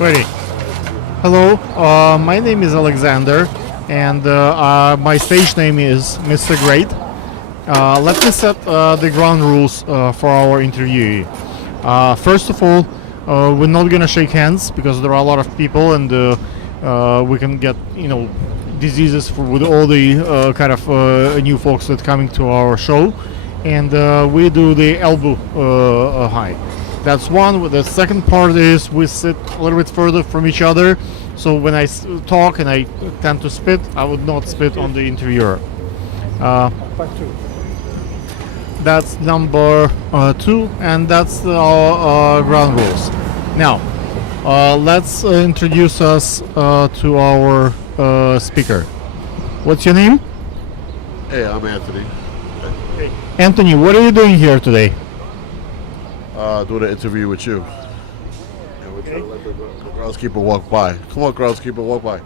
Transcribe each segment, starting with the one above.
Ready. Hello, my name is Alexander, and my stage name is Mr. Great. Let me set the ground rules for our interview. First of all, we're not gonna shake hands because there are a lot of people, and we can get diseases with all the kind of new folks that coming to our show, and we do the elbow high. That's one. The second part is we sit a little bit further from each other, so when I talk and I tend to spit, I would not spit on the interviewer. That's number 2, and that's our ground rules. Now, let's introduce us to our speaker. What's your name? Hey, I'm Anthony. Hey. Anthony, what are you doing here today? Doing an interview with you. And we're trying to let the groundskeeper walk by. Come on, groundskeeper, walk by.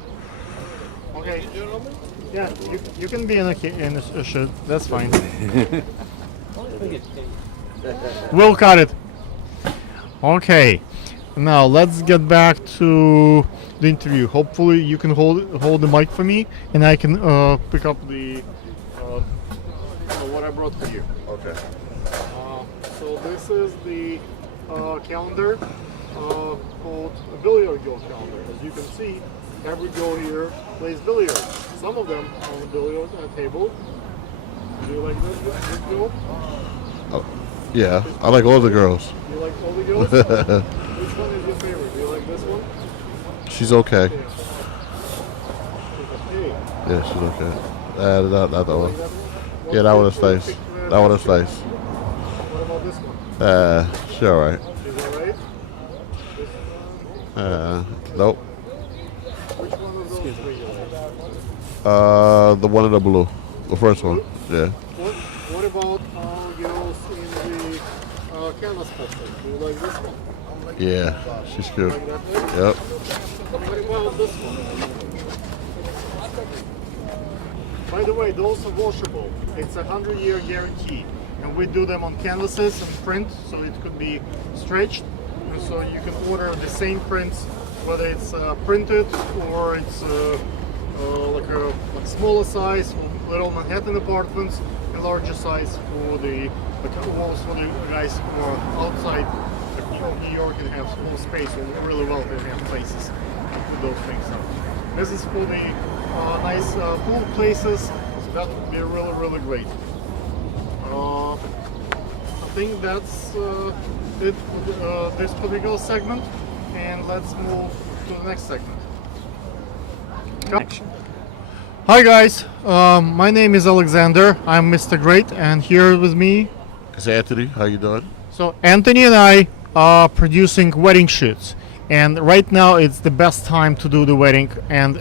Okay. Yeah, you can be in a shirt. That's fine. We'll cut it. Okay. Now let's get back to the interview. Hopefully you can hold the mic for me, and I can pick up the what I brought for you. Okay. So this is the calendar called a billiard girl calendar. As you can see, every girl here plays billiards. Some of them on the billiard table. Do you like this girl? Oh, yeah, I like all the girls. You like all the girls? Which one is your favorite? Do you like this one? She's okay. Okay. Yeah, she's okay. Not that one. Yeah, that one is nice. That one is nice. What about this one? She's alright. She's alright? This one? Nope. Which one of those do you like? The one in the blue. The first one. Yeah. What about girls in the canvas cluster? Do you like this one? Yeah, she's cute. Like that one? Yep. What about this one? By the way, those are washable. It's a 100-year guarantee, and we do them on canvases and print, so it could be stretched. And so you can order the same prints, whether it's printed or it's like a smaller size for little Manhattan apartments, and larger size for the walls for the guys who are outside New York and have small space or really wealthy and have places to put those things up. This is for the nice pool places, so that would be really great. I think that's it for this particular segment, and let's move to the next segment. Hi guys, my name is Alexander. I'm Mr. Great, and here with me It's Anthony. How you doing? So Anthony and I are producing wedding shoots, and right now it's the best time to do the wedding and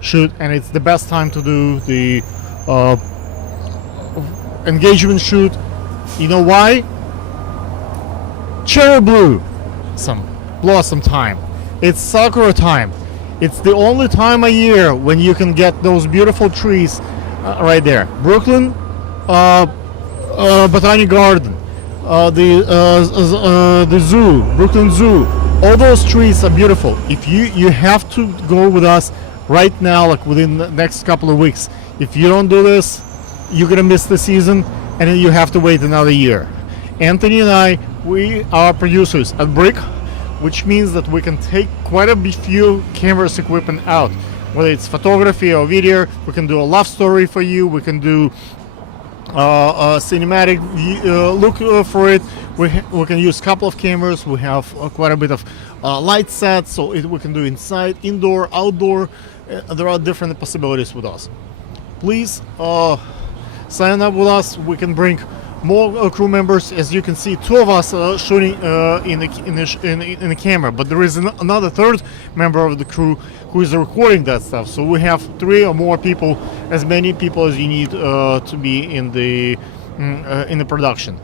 shoot, and it's the best time to do the engagement shoot. You know why? Cherry blossom time. It's sakura time. It's the only time of year when you can get those beautiful trees right there. Brooklyn Botanic Garden, the zoo, Brooklyn Zoo. All those trees are beautiful. If you have to go with us right now, like within the next couple of weeks. If you don't do this, you're gonna miss the season, and then you have to wait another year. Anthony and I, we are producers at Bric, which means that we can take quite a few cameras equipment out, whether it's photography or video. We can do a love story for you. We can do a cinematic look for it. We can use a couple of cameras. We have quite a bit of light sets, so we can do inside, indoor, outdoor. There are different possibilities with us. Please sign up with us. We can bring more crew members. As you can see, 2 of us are shooting in the camera, but there is another third member of the crew who is recording that stuff. So we have 3 or more people, as many people as you need to be in the production.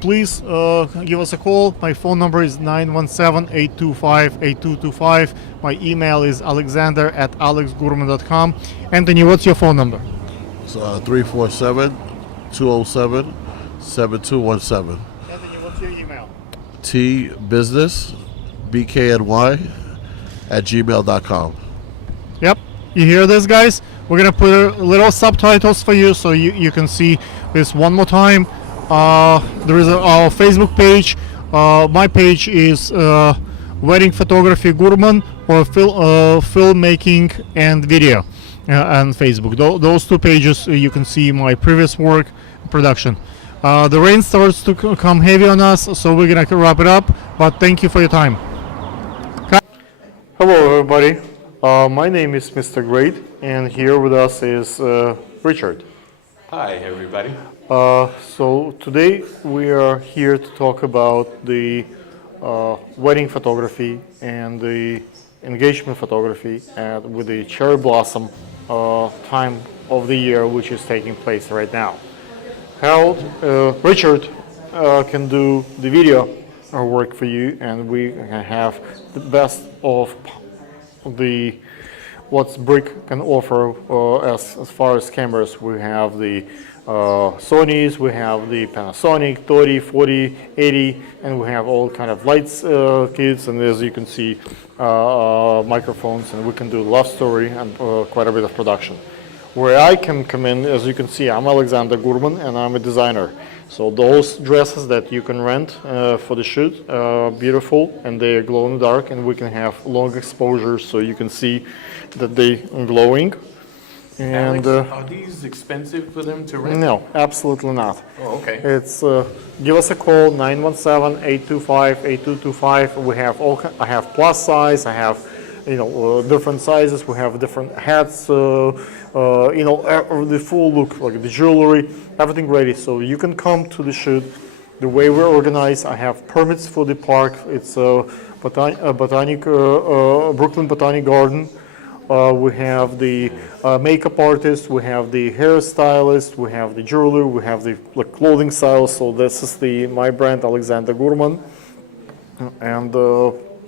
Please give us a call. My phone number is 917-825-8225. My email is alexander@alexgourmet.com. Anthony, what's your phone number? It's 347-207-7217. Anthony, what's your email? tbusiness bkny@gmail.com. Yep, you hear this, guys? We're gonna put little subtitles for you so you can see this one more time. There is our Facebook page. My page is wedding photography Gurman, or filmmaking and video, and Facebook. Those two pages you can see my previous work production. The rain starts to come heavy on us, so we're gonna wrap it up. But thank you for your time. Hello, everybody. My name is Mr. Great, and here with us is Richard. Hi, everybody. So today we are here to talk about the wedding photography and the engagement photography with the cherry blossom time of the year, which is taking place right now. Richard can do the video work for you, and we have the best of the what's Bric can offer as far as cameras. We have the Sonys, we have the Panasonic 30, 40, 80, and we have all kind of lights kits, and as you can see, microphones, and we can do love story and quite a bit of production. Where I can come in, as you can see, I'm Alexander Gurman, and I'm a designer. So those dresses that you can rent for the shoot are beautiful, and they glow in the dark, and we can have long exposures so you can see that they are glowing. And Alex, are these expensive for them to rent? no, absolutely not. Oh, okay. It's give us a call, 917-825-8225. We have I have plus size. I have different sizes. We have different hats. The full look, like the jewelry, everything ready. So you can come to the shoot. The way we're organized, I have permits for the park. It's Brooklyn Botanic Garden. We have the makeup artist, we have the hairstylist, we have the jeweler, we have the clothing style. So this is my brand, Alexander Gurman, and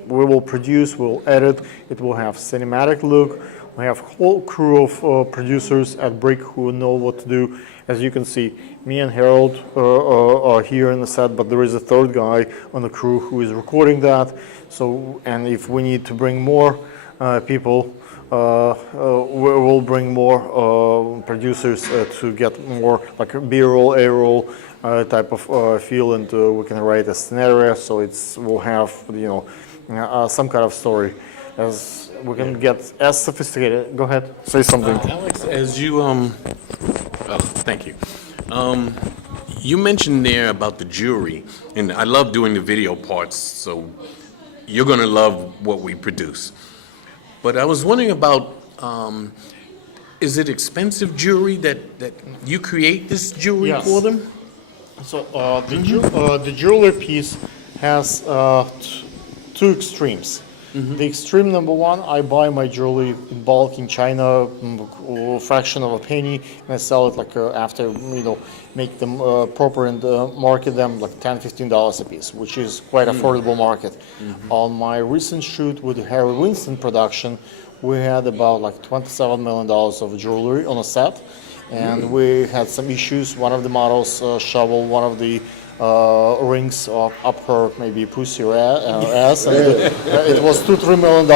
we will produce, we'll edit. It will have cinematic look. We have a whole crew of producers at Bric who know what to do. As you can see, me and Harold are here in the set, but there is a third guy on the crew who is recording that. So, and if we need to bring more people, we'll bring more producers to get more like a B-roll, A-roll type of feel, and we can write a scenario. So we'll have some kind of story, as we can get as sophisticated. Go ahead, say something. Alex, as you thank you. You mentioned there about the jewelry, and I love doing the video parts. So you're gonna love what we produce. But I was wondering about, is it expensive jewelry that you create this jewelry Yes. for them? So the jewelry piece has two extremes. The extreme number one, I buy my jewelry in bulk in China, a fraction of a penny, and I sell it after make them proper and market them like $10-15 a piece, which is quite affordable market. On my recent shoot with Harry Winston production, we had about $27 million of jewelry on a set, and we had some issues. One of the models shoveled one of the rings up her maybe pussy or ass, and it was $2-3 million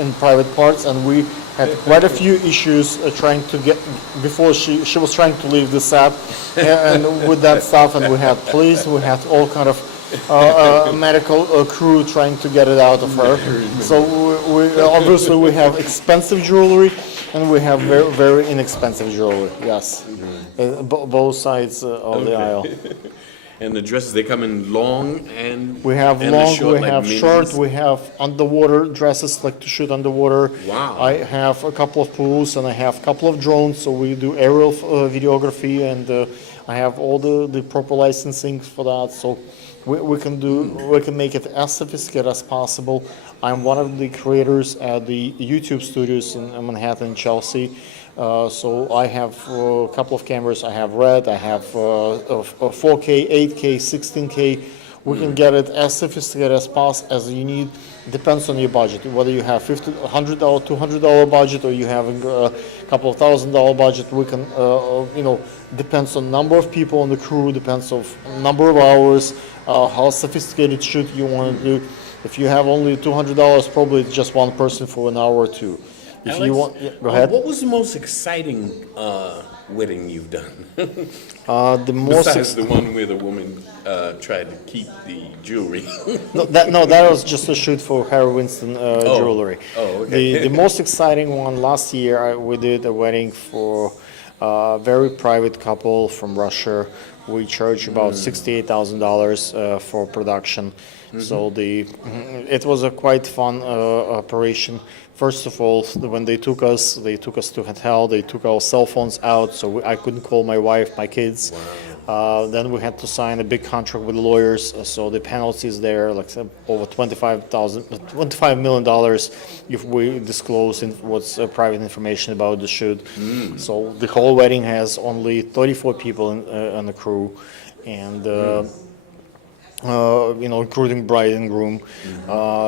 in private parts, and we had quite a few issues trying to get before she was trying to leave the set, and with that stuff, and we had police, we had all kind of medical crew trying to get it out of her. So we obviously we have expensive jewelry, and we have very, very inexpensive jewelry. Yes, both sides of the aisle. And the dresses, they come in long and We have and long, short, we like have minis? short, we have underwater dresses to shoot underwater. Wow. I have a couple of pools, and I have a couple of drones, so we do aerial videography, and I have all the proper licensing for that. So we can make it as sophisticated as possible. I'm one of the creators at the YouTube studios in Manhattan, Chelsea. So I have a couple of cameras. I have Red, I have 4K, 8K, 16K. We can get it as sophisticated as you need. Depends on your budget. Whether you have $50, $100, $200 budget, or you having a couple of $1,000 budget, we can, depends on number of people on the crew, depends on number of hours, how sophisticated shoot you want to do. If you have only $200, probably it's just one person for an hour or two. If Alex, you want, yeah, go ahead. What was the most exciting wedding you've done? The most Besides the one where the woman tried to keep the jewelry. that was just a shoot for Harry Winston jewelry. Oh, okay. The most exciting one last year, we did a wedding for a very private couple from Russia. We charged about $68,000 for production. So it was a quite fun operation. First of all, when they took us to hotel. They took our cell phones out, so I couldn't call my wife, my kids. Then we had to sign a big contract with lawyers. So the penalties there, like over $25 million, if we disclose what's private information about the shoot. So the whole wedding has only 34 people on the crew, and. Including bride and groom.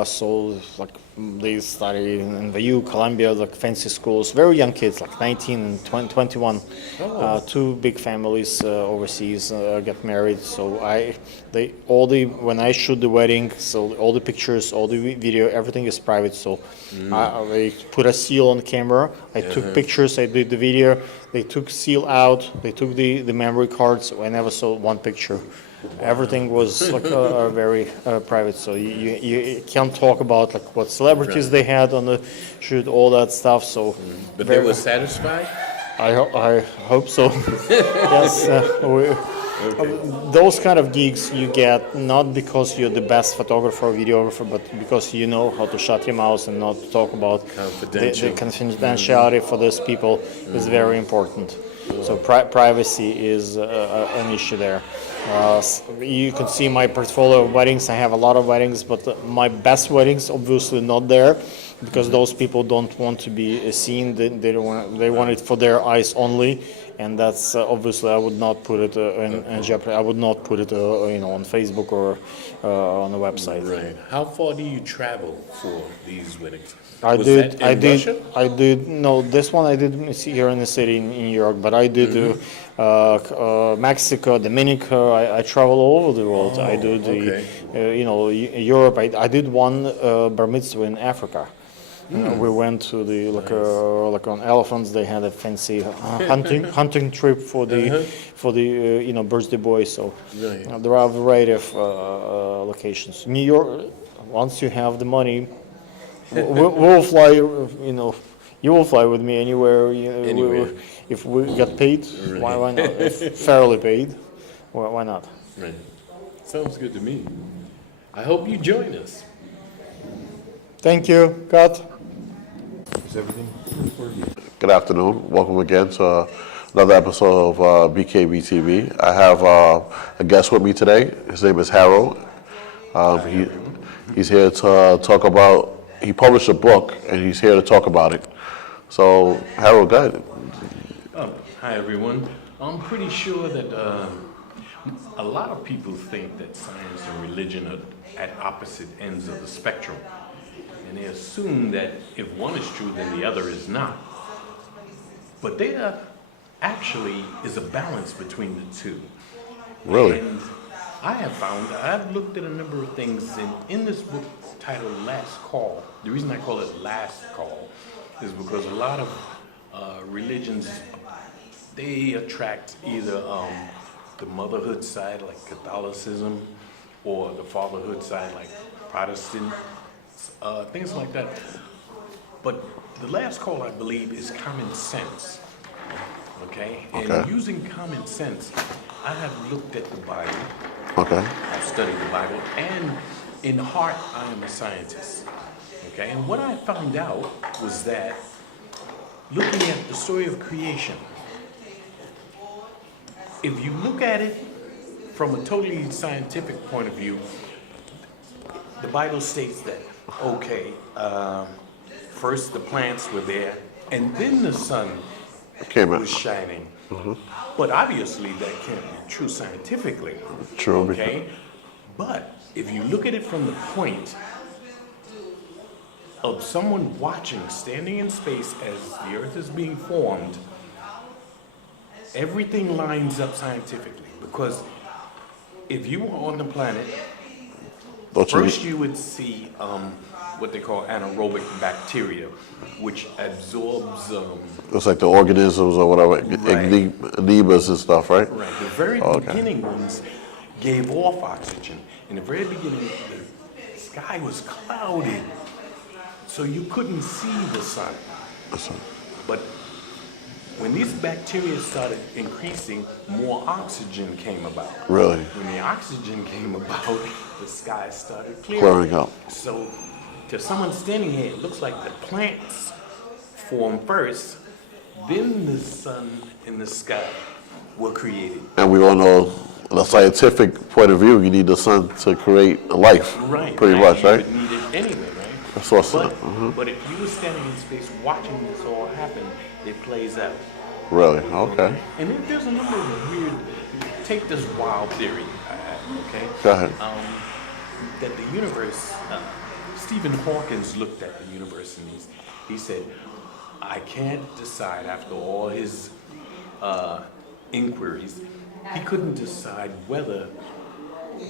So like they study in the U, Columbia, like fancy schools. Very young kids, like 19 and 21. Two big families overseas get married. So when I shoot the wedding, so all the pictures, all the video, everything is private. So they put a seal on the camera. I took pictures. I did the video. They took seal out. They took the memory cards. So I never saw one picture. Everything was like very private, so you can't talk about like what celebrities they had on the shoot, all that stuff. So, But they were satisfied? I hope so. Yes, those kind of gigs you get not because you're the best photographer or videographer, but because you know how to shut your mouth and not talk about the confidentiality for those people is very important. So privacy is an issue there. You can see my portfolio of weddings. I have a lot of weddings, but my best weddings obviously not there, because those people don't want to be seen. They don't want. They want it for their eyes only, and that's obviously I would not put it in jeopardy. I would not put it on Facebook or on the website. Right. How far do you travel for these weddings? I Was did. that in Russia? I did. No, this one I did see here in the city in New York, but I did Mexico, Dominica. I travel all over the world. I do Europe. I did one bar mitzvah in Africa. We went to the like on elephants. They had a fancy hunting trip for the birthday boy. So there are a variety of locations. New York. Once you have the money. We'll fly, you will fly with me anywhere. Anywhere. If we get paid, why not? If fairly paid, why not? Right. Sounds good to me. I hope you join us. Thank you. Cut. Is everything for you? Good afternoon. Welcome again to another episode of BKB TV. I have a guest with me today. His name is Harold. He's here to talk about. He published a book, and he's here to talk about it. So, Harold, go ahead. Hi, everyone. I'm pretty sure that a lot of people think that science and religion are at opposite ends of the spectrum. And they assume that if one is true, then the other is not. But there actually is a balance between the two. Really? And I've looked at a number of things in this book titled Last Call. The reason I call it Last Call is because a lot of religions, they attract either the motherhood side like Catholicism or the fatherhood side like Protestant, things like that. But the last call, I believe, is common sense. Okay? And using common sense, I have looked at the Bible. Okay. I've studied the Bible, and in heart, I am a scientist. Okay? And what I found out was that looking at the story of creation, if you look at it from a totally scientific point of view, the Bible states that, first the plants were there, and then the sun was shining. Mm-hmm. But obviously that can't be true scientifically. True. Okay? But if you look at it from the point of someone watching, standing in space as the Earth is being formed, everything lines up scientifically. Because if you were on the planet, first you would see what they call anaerobic bacteria, which absorbs. It's like the organisms or whatever, Right. amoebas and stuff, right? Right. The very beginning ones gave off oxygen. In the very beginning, the sky was cloudy, so you couldn't see the sun. But when these bacteria started increasing, more oxygen came about. Really? When the oxygen came about, the sky started Clearing up. So, to someone standing here, it looks like the plants formed first, then the sun and the sky were created. And we all know, in a scientific point of view, you need the sun to create life. Right. Pretty much, right? You would need it anyway, right? That's what's But if you were standing in space watching this all happen, it plays out. Really? Okay. And then there's a number of weird, take this wild theory, okay? Go ahead. That the universe, Stephen Hawkins looked at the universe and he said, I can't decide after all his inquiries, he couldn't decide whether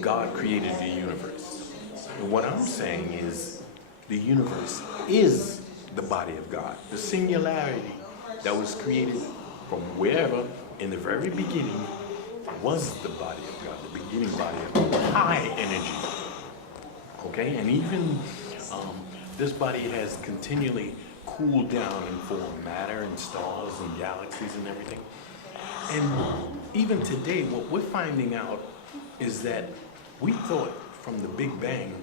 God created the universe. And what I'm saying is the universe is the body of God, the singularity that was created from wherever in the very beginning was the body of God, the beginning body of God, high energy. Okay, and even this body has continually cooled down and formed matter and stars and galaxies and everything. And even today, what we're finding out is that we thought from the Big Bang,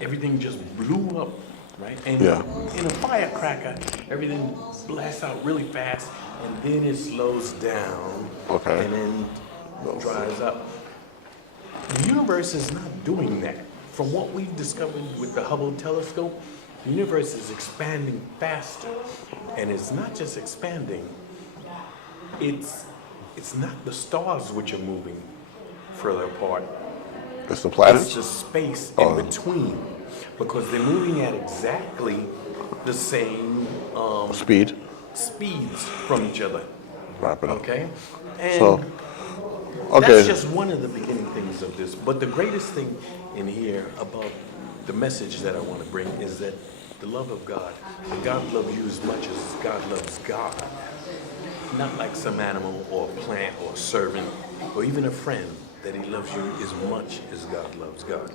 everything just blew up, right? And in a firecracker, everything blasts out really fast, and then it slows down, and then dries up. The universe is not doing that. From what we've discovered with the Hubble telescope, the universe is expanding faster. And it's not just expanding, it's not the stars which are moving further apart. It's the planets? It's the space in between. Because they're moving at exactly the same speeds from each other. Wrap it up. Okay? And that's just one of the beginning things of this. But the greatest thing in here about the message that I want to bring is that the love of God, and God loves you as much as God loves God. Not like some animal or plant or servant or even a friend, that he loves you as much as God loves God.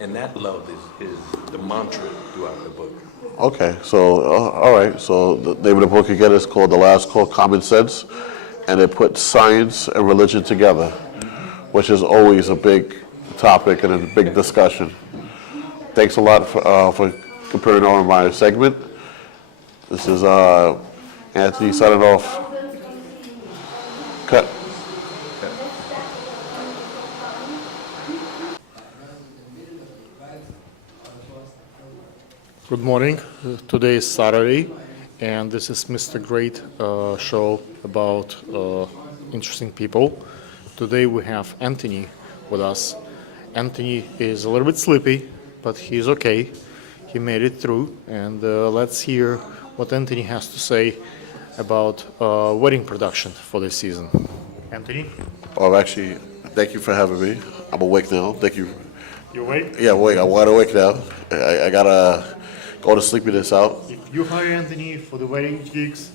And that love is the mantra throughout the book. Okay, so, all right. So the name of the book again is called The Last Call, Common Sense. And it puts science and religion together, which is always a big topic and a big discussion. Thanks a lot for comparing on my segment. This is Anthony signing off. Cut. Good morning. Today is Saturday, and this is Mr. Great show about interesting people. Today we have Anthony with us. Anthony is a little bit sleepy, but he's okay. He made it through, and let's hear what Anthony has to say about wedding production for this season. Anthony? Oh, actually, thank you for having me. I'm awake now. Thank you. You awake? Yeah, wait, I'm wide awake now. I gotta go to sleepiness out. If you hire Anthony for the wedding gigs,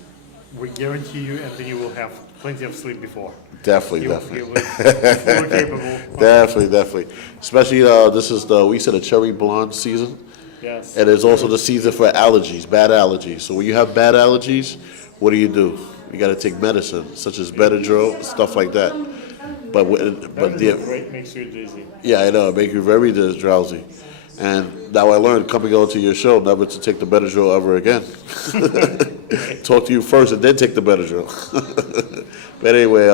we guarantee you Anthony will have plenty of sleep before. Definitely. He was fully capable. Definitely. Especially this is we said a cherry blonde season. Yes. And it's also the season for allergies, bad allergies. So when you have bad allergies, what do? You got to take medicine, such as Benadryl, stuff like that. But Great makes you dizzy. yeah, I know, it makes you very drowsy. And now I learned coming on to your show never to take the Benadryl ever again. Talk to you first and then take the Benadryl. But anyway,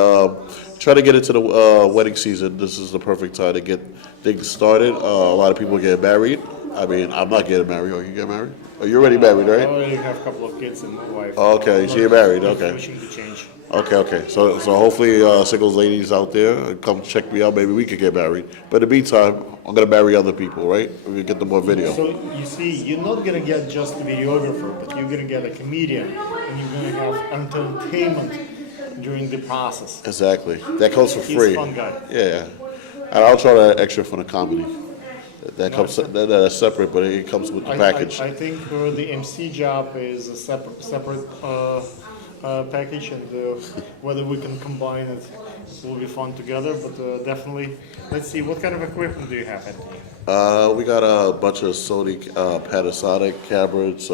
try to get into the wedding season. This is the perfect time to get things started. A lot of people get married. I mean, I'm not getting married. Oh, you get married? Oh, you're already married, I right? already have a couple of kids and my wife. Oh, okay, so you're married, okay. Wishing to change. Okay. So hopefully, singles ladies out there, come check me out. Maybe we could get married. But in the meantime, I'm gonna marry other people, right? We're gonna get them more video. So you see, you're not gonna get just a videographer, but you're gonna get a comedian, and you're gonna have entertainment during the process. Exactly. That comes for He's free. a fun guy. Yeah. And I'll try that extra for the comedy. That comes that's separate, but it comes with the package. I think the MC job is a separate package, and whether we can combine it will be fun together. But definitely, let's see. What kind of equipment do you have, Anthony? We got a bunch of Sony Panasonic cameras.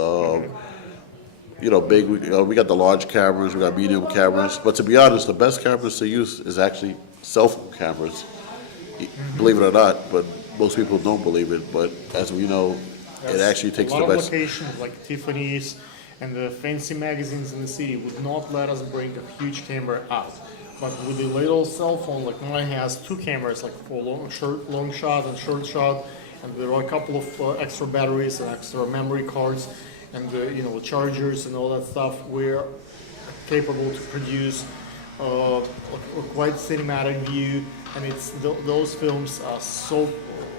Big. We got the large cameras. We got medium cameras. But to be honest, the best cameras to use is actually cell phone cameras. Believe it or not, but most people don't believe it. But as we know, it actually takes the a lot of best. locations like Tiffany's and the fancy magazines in the city would not let us bring a huge camera out. But with the little cell phone, like mine has two cameras, like for long shot and short shot, and there are a couple of extra batteries and extra memory cards, and chargers and all that stuff. We're capable to produce a quite cinematic view, and those films are so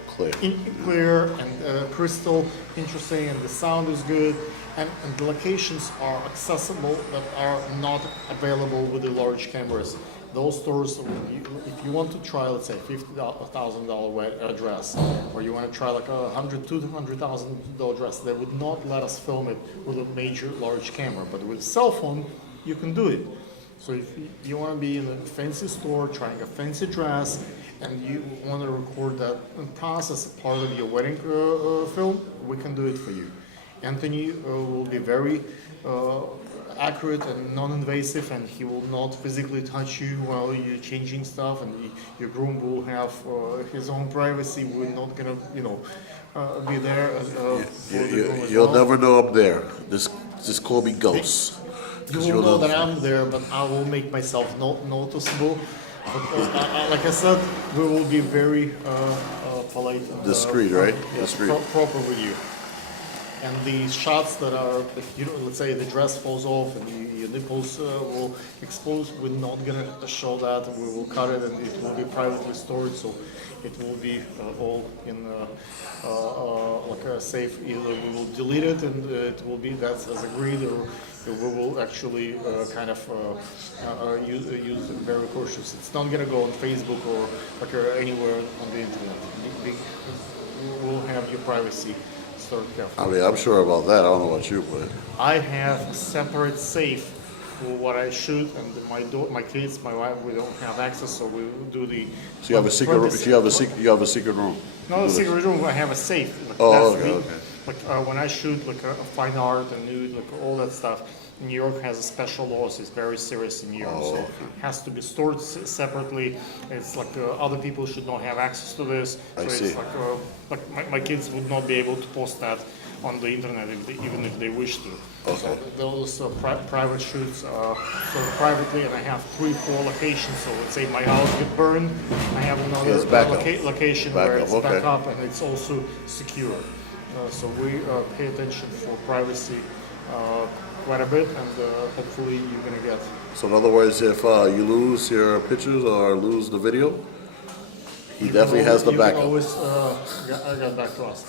clear and crystal interesting, and the sound is good, and the locations are accessible that are not available with the large cameras. Those stores, if you want to try, let's say, $50,000 dress, or you want to try like $200,000 dress, they would not let us film it with a major large camera. But with a cell phone, you can do it. So if you want to be in a fancy store trying a fancy dress, and you want to record that process part of your wedding film, we can do it for you. Anthony will be very accurate and non-invasive, and he will not physically touch you while you're changing stuff, and your groom will have his own privacy. We're not gonna, be there. You'll never know I'm there. Just call me Ghost. You will know that I'm there, but I will make myself noticeable. But, like I said, we will be very polite. And, Discreet, right? Yes, Discreet. proper with you. And the shots that are, let's say the dress falls off and your nipples will expose, we're not gonna show that. We will cut it, and it will be privately stored, so it will be all in like a safe. Either we will delete it, and it will be that's as agreed, or we will actually use it very cautious. It's not gonna go on Facebook or anywhere on the internet. We'll have your privacy. I mean, I'm sure about that. I don't know about you, but I have a separate safe for what I shoot, and my kids, my wife, we don't have access, so we do the. So you have a secret room. You have a secret room. No, a secret room. I have a safe. Like, okay. Like when I shoot like a fine art and nude, like all that stuff. New York has a special laws. It's very serious in New York, so it has to be stored separately. It's like other people should not have access to this. So it's like my kids would not be able to post that on the internet even if they wish to. Okay. So those private shoots sort of privately, and I have 3-4 locations. So let's say my house get burned, I have another location where it's back up, and it's also secure. So we pay attention for privacy quite a bit, and hopefully you're gonna get. So in other words, if you lose your pictures or lose the video, he definitely has the backup. Always got back to us.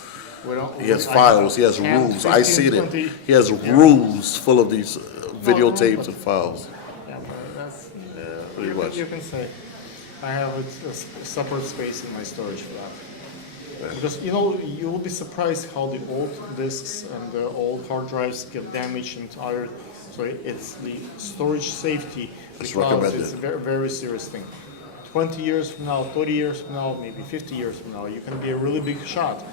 He has files. He has rooms. I seen it. He has rooms full of these videotapes and files. Yeah, but that's pretty much. You can say I have a separate space in my storage for that. Because you will be surprised how the old discs and the old hard drives get damaged and tired. So it's the storage safety. It's recommended. It's a very, very serious thing. 20 years from now, 30 years from now, maybe 50 years from now, you can be a really big shot.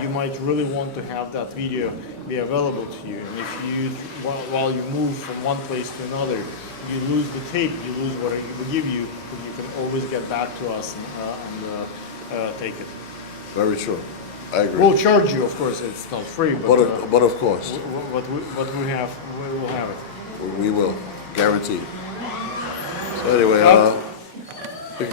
You might really want to have that video be available to you. And if you, while you move from one place to another, you lose the tape, you lose what it will give you, but you can always get back to us and take it. Very true. I agree. We'll charge you, of course. It's not free, but of course, what we have, we will have it. we will guarantee. So anyway,